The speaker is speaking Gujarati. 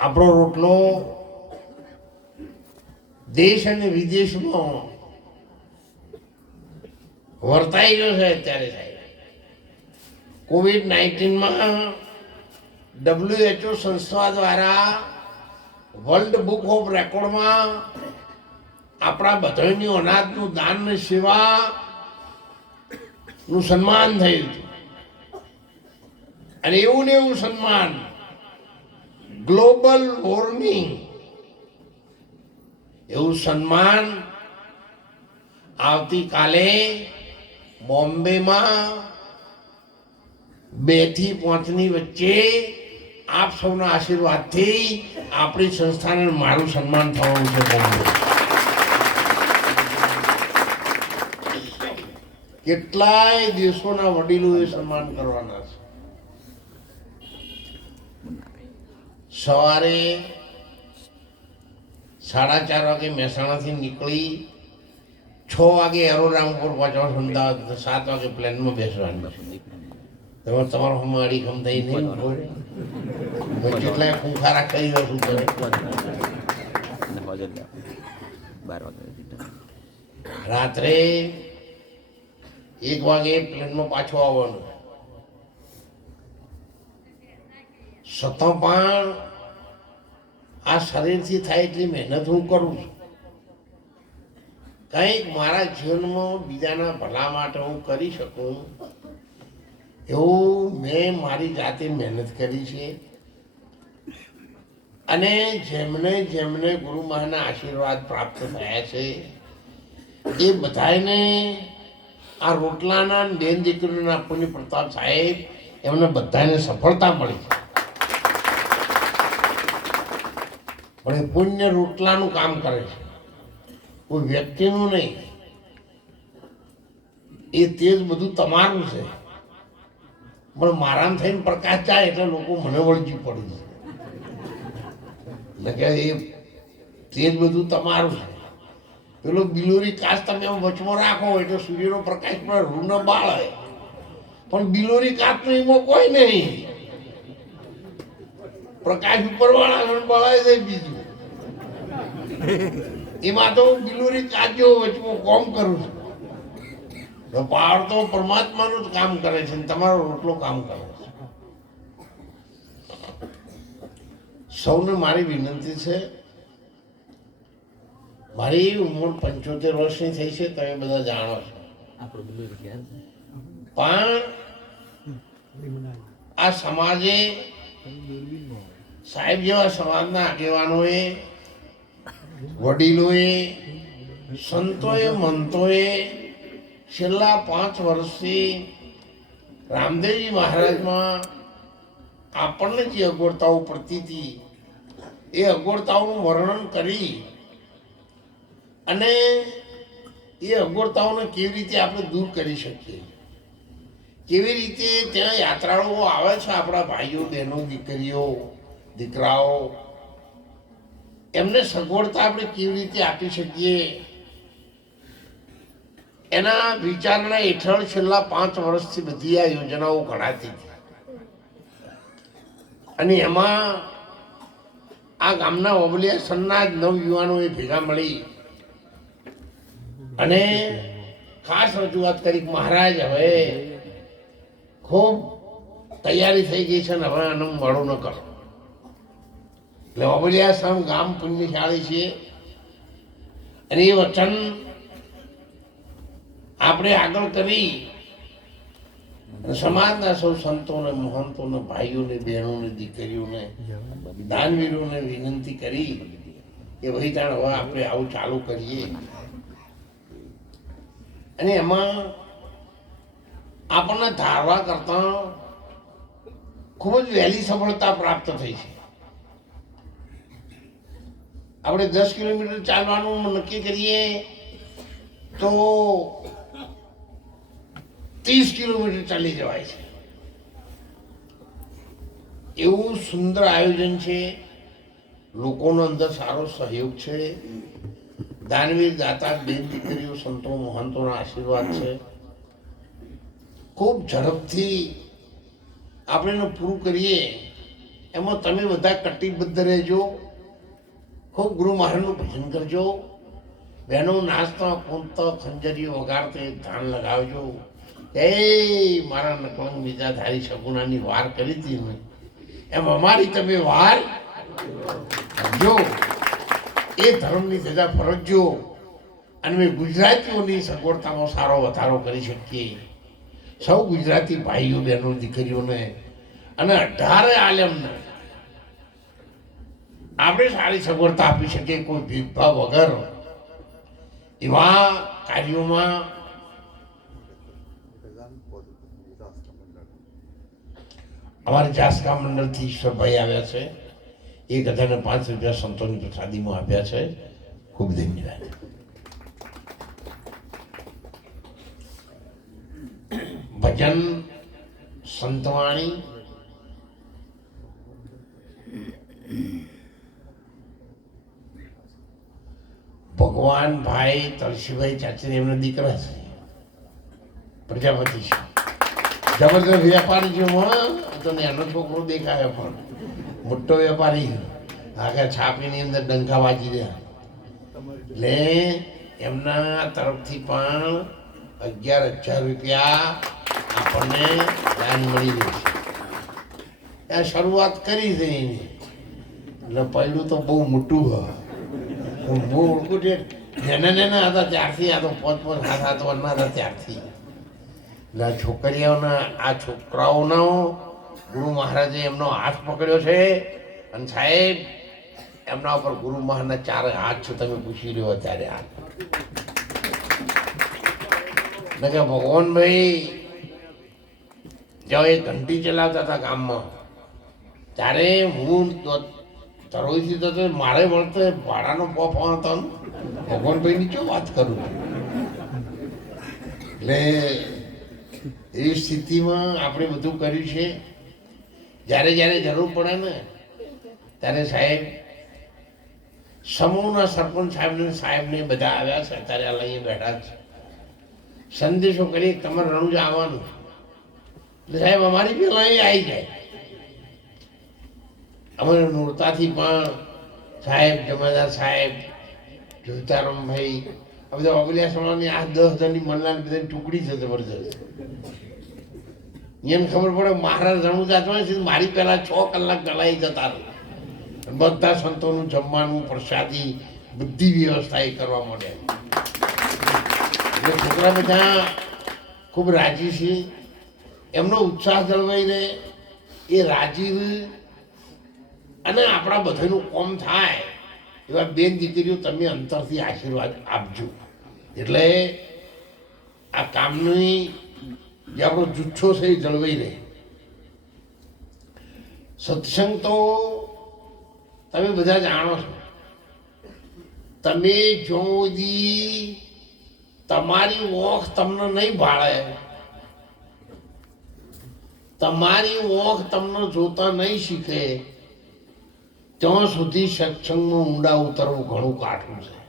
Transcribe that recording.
આપણો રોટલો દેશ અને વિદેશમાં વર્તાઈ ગયો છે અત્યારે સાહેબ. COVID-19માં WHO સંસ્થા દ્વારા વર્લ્ડ બુક ઓફ રેકોર્ડમાં આપણા બધાની અનાજનું દાન અને સેવા નું સન્માન થયું હતું. અને એવું ને એવું સન્માન ગ્લોબલ વોર્મિંગ એવું સન્માન આવતીકાલે બોમ્બેમાં 2 થી 5 ની વચ્ચે આપ સૌના આશીર્વાદથી આપણી સંસ્થાને મારું સન્માન થવાનું છે. બોમ્બે કેટલાય દેશોના વડીલોએ સન્માન કરવાના છે. સવારે 4:30 વાગે મહેસાણાથી નીકળી 6 વાગે એરોડ્રામ ઉપર પહોંચવાનું, અમદાવાદ 7 વાગે પ્લેનમાં બેસવાનું. તમે તમારો હમારી ખમ થઈ નહીં કેટલાય ખૂંખારા કહી દઉં છું. રાત્રે 1 વાગે પ્લેનમાં પાછો આવવાનું. છતાં પણ આ શરીરથી થાય એટલી મહેનત હું કરું છું. કંઈક મારા જીવનમાં બીજાના ભલા માટે હું કરી શકું એવું મેં મારી જાતે મહેનત કરી છે. અને જેમને જેમને ગુરુ મહારાજના આશીર્વાદ પ્રાપ્ત થયા છે એ બધાને આ રોટલાના બેન દીકરીઓના પુણ્ય પ્રતાપ સાહેબ એમને બધાને સફળતા મળી છે. પણ એ પુણ્ય રોટલાનું કામ કરે છે, કોઈ વ્યક્તિનું નહીં. એ તેજ બધું તમારું છે. પણ મારામ થઈને પ્રકાશ જાય એટલે લોકો મને વળગી પડી છે. એટલે કે એ તેજ બધું તમારું છે. પેલો બિલોરી કાચ તમે વચમાં રાખો એટલે સૂર્યનો પ્રકાશ પણ રૂ ન બાળે. પણ બિલોરી કાચનું એમાં કોઈ નહીં. પ્રકાશ ઉપર વાળા બળાય જાય. બીજું એમાં તો બિલોરી કાચો વચમાં કોમ કરું છું. પાવર તો પરમાત્માનું જ કામ કરે છે, તમારો રોટલો કામ કરે છે. સૌને મારી વિનંતી છે, મારી ઉંમર 75 વર્ષની થઈ છે, તમે બધા જાણો છો. પણ આ સમાજે સાહેબ જેવા સમાજના આગેવાનોએ, વડીલોએ, સંતોએ, મંતોએ છેલ્લા 5 વર્ષથી રામદેવજી મહારાજમાં આપણને જે અગવડતાઓ પડતી હતી એ અગવડતાઓનું વર્ણન કરી અને એ અગવડતાઓને કેવી રીતે આપણે દૂર કરી શકીએ, કેવી રીતે ત્યાં યાત્રાળુઓ આવે છે, આપણા ભાઈઓ, બહેનો, દીકરીઓ, દીકરાઓ, એમને સગવડતા આપણે કેવી રીતે આપી શકીએ, એના વિચારણા હેઠળ છેલ્લા 5 વર્ષથી બધી આ યોજનાઓ ઘડાતી હતી. અને એમાં આ ગામના ઓબલિયા સન્ના જ નવયુવાનોએ ભેગા મળી અને ખાસ રજૂઆત કરી કે મહારાજ હવે ખૂબ તૈયારી થઈ ગઈ છે ને હવે આને મોડું ન કરો. એટલે ઓબલિયા સમ ગામ પુણ્યશાળી છે અને એ વચન આપણે આગળ કરી સમાજના સૌ સંતોને, મહંતોને, ભાઈઓને, બહેનોને, દીકરીઓને, દાનવીરોને વિનંતી કરી કે ભાઈ તાણ હવે આપણે આવું ચાલુ કરીએ. અને એમાં આપણને ધારવા કરતા ખૂબ જ વહેલી સફળતા પ્રાપ્ત થઈ છે. આપણે 10 કિલોમીટર ચાલવાનું નક્કી કરીએ તો 30 કિલોમીટર ચાલી જવાય છે. એવું સુંદર આયોજન છે. લોકોનો અંદર સારો સહયોગ છે. દાનવીર, દાતા, બેન દીકરીઓ, સંતો, મહંતોના આશીર્વાદ છે. ખૂબ ઝડપથી આપણે પૂરું કરીએ એમાં તમે બધા કટિબદ્ધ રહેજો, ખૂબ ગુરુ મહારાજનું ભજન કરજો, બહેનો નાચતા કૂદતા ખંજરીઓ વગાડતે ધાન લગાવજો. એ મારા નકલંગ બીજા ધારી સગુણાની વાર કરી હતી ને એમ અમારી તમે વાર જો એ ધર્મની ધજા ફરજજો અને અમે ગુજરાતીઓની સગવડતાનો સારો વધારો કરી શકીએ. સૌ ગુજરાતી ભાઈઓ બહેનો દીકરીઓને અને 18 આલમને આપણે સારી સગવડતા આપી શકીએ, કોઈ ભેદભાવ વગર એવા કાર્યોમાં અમારે જાસકા મંડળથી ઈશ્વરભાઈ આવ્યા છે. 1005 રૂપિયા સંતોની પ્રસાદીમાં આપ્યા છે. ખૂબ ધન્યવાદ. ભજન સંતવાણી ભગવાન ભાઈ તલસીભાઈ ચાચી એમના દીકરા છે, પ્રજાપતિ છે, જબરદસ્ત વેપારી છે. તો એનો છોકરો દેખાય પણ મોટો વેપારી, આગળ છાપીની અંદર ડંકા વાજી રહ્યા. એટલે એમના તરફથી પણ 11,000 રૂપિયા આપણને દાન મળી રહ્યું છે. ત્યાં શરૂઆત કરી છે એની, એટલે પહેલું તો બહુ મોટું હોય. બહુ ઓળખું છે, નેના હતા ત્યારથી, આ તો 5-5, 7-7 વર્ષના હતા ત્યારથી. એટલે છોકરીઓના આ છોકરાઓનો ગુરુ મહારાજે એમનો હાથ પકડ્યો છે. અને સાહેબ એમના ઉપર ગુરુ મહારાજના 4 હાથ છે, તમે પૂછી રહ્યો ત્યારે હાથ. એટલે કે ભગવાનભાઈ જો એ ઘંટી ચલાવતા હતા ગામમાં, ત્યારે હું તરોઈથી તો મારે વળતો ભાડાનો પોફા હતો. ભગવાનભાઈની શું વાત કરું. એટલે એવી સ્થિતિમાં આપણે બધું કર્યું છે. જ્યારે જ્યારે જરૂર પડે ને ત્યારે સાહેબ સમૂહના સરપંચ સાહેબને બધા આવ્યા છે, અત્યારે આ લઈને બેઠા છે. સંદેશો કરી તમારે રણુજા આવવાનું, એટલે સાહેબ અમારી પેલા અહીં આવી જાય. અમારે નોરતાથી પણ સાહેબ, જમાદાર સાહેબ, જોતારામભાઈ, આ બધા ઓગલિયા સોળાની 8-10 જણની મલ્લાની બધાની ટુકડી છે જબરદસ્ત. એને ખબર પડે મહારાજ રણુજા જોડે છે, મારી પહેલા 6 કલાક પહેલા જતા રહે. બધા સંતોનું જમવાનું, પ્રસાદી, બધી વ્યવસ્થા એ કરવા માંડ્યા. એટલે છોકરા બધા ખૂબ રાજી છે. એમનો ઉત્સાહ જળવાઈ રહે, એ રાજી રહે અને આપણા બધાનું કોમ થાય એવા બેન દીકરીઓ તમે અંતરથી આશીર્વાદ આપજો. એટલે આ કામની જે આપણો જુચ્છો છે એ જળવાઈ રહે. સત્સંગ તો તમે બધા જાણો છો. તમે જો સુધી તમારી ઓખ તમને નહીં ભાળે, તમારી ઓખ તમને જોતા નહીં શીખે, ત્યાં સુધી સત્સંગમાં ઊંડા ઉતરવું ઘણું કાઠું છે.